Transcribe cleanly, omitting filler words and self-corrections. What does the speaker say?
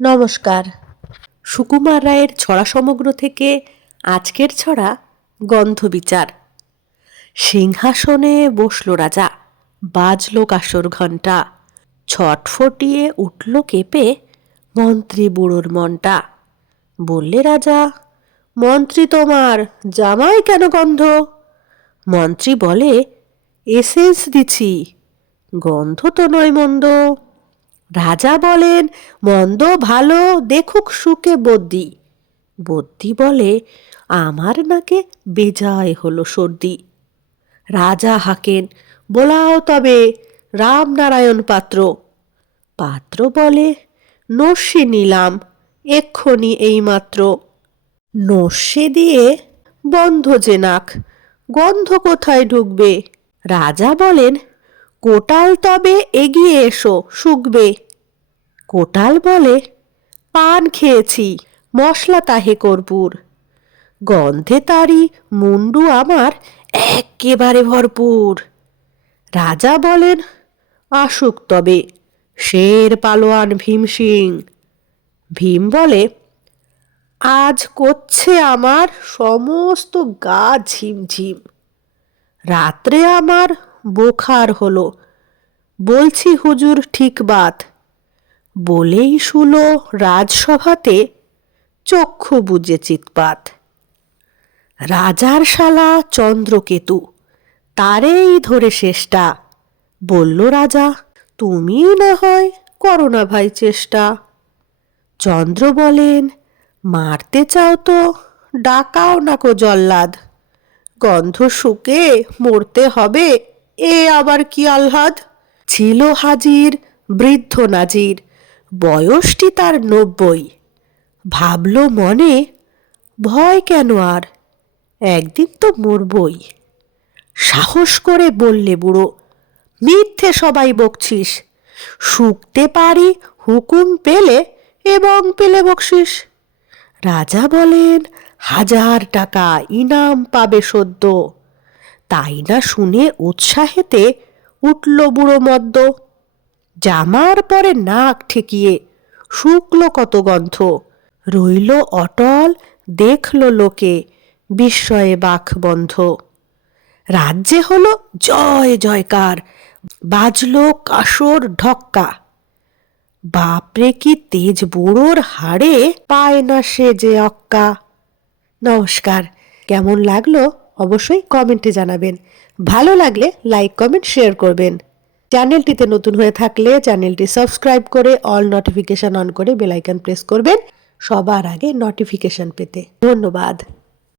নমস্কার। সুকুমার রায়ের ছড়া সমগ্র থেকে আজকের ছড়া গন্ধবিচার। সিংহাসনে বসল রাজা, বাজল কাসর ঘণ্টা, ছটফটিয়ে উঠল কেঁপে মন্ত্রী বুড়োর মনটা। বললে রাজা, মন্ত্রী তোমার জামায় কেন গন্ধ? মন্ত্রী বলে, এসেন্স দিছি, গন্ধ তো নয় মন্দ। রাজা বলেন, মন্দ ভালো দেখুক শুকে বদ্যি। বদ্যি বলে, আমার নাকে বেজায় হলো সর্দি। রাজা হাঁকেন, বোলাও তবে রামনারায়ণ পাত্র। পাত্র বলে, নস্যি নিলাম এক্ষুনি এইমাত্র। নস্যে দিয়ে বন্ধ যে নাক, গন্ধ কোথায় ঢুকবে? রাজা বলেন, কোটাল তবে এগিয়ে এসো শুকবে। কোটাল বলে, পান খেয়েছি মশলা তাহে কর্পূর, গন্ধে তারি মুন্ডু আমার এক্কেবারে ভরপুর। রাজা বলেন, আসুক তবে শের পালোয়ান ভীম সিং। ভীম বলে, আজ করছে আমার সমস্ত গা ঝিমঝিম, রাত্রে আমার বোখার হলো, বলছি হুজুর ঠিক বাত। বলেই শুলো রাজসভাতে চক্ষু বুজে চিৎপাত। রাজার শালা চন্দ্রকেতু, তারেই ধরে শেষটা। বলল রাজা, তুমি না হয় করো না ভাই চেষ্টা। চন্দ্র বলেন, মারতে চাও তো ডাকাও নাকো জল্লাদ, গন্ধ শুকে মরতে হবে এ আবার কি আহ্লাদ। ছিল হাজির বৃদ্ধ নাজির, বয়সটি তার ৯০। ভাবল মনে, ভয় কেন আর, একদিন তো মরবই। সাহস করে বললে বুড়ো, মিথ্যে সবাই বকছিস, শুকতে পারি হুকুম পেলে এবং পেলে বকশিস। রাজা বলেন, ১০০০ টাকা ইনাম পাবে সদ্য। তাই না শুনে উৎসাহেতে উঠল বুড়ো মদ্য। জামার পরে নাক ঠেকিয়ে শুকলো কত গন্ধ, রইল অটল দেখল লোকে বিস্ময়ে বাক বন্ধ। রাজ্যে হলো জয় জয়কার, বাজলো কাসর ঢক্কা। বাপরে কি তেজ বুড়োর হাড়ে, পায় না সে যে অক্কা। নমস্কার। কেমন লাগলো অবশ্যই কমেন্টে জানাবেন। ভালো লাগলে লাইক কমেন্ট শেয়ার করবেন। চ্যানেলটিতে নতুন হয়ে থাকলে চ্যানেলটি সাবস্ক্রাইব করে অল নোটিফিকেশন অন করে বেল আইকন প্রেস করবেন সবার আগে নোটিফিকেশন পেতে। ধন্যবাদ।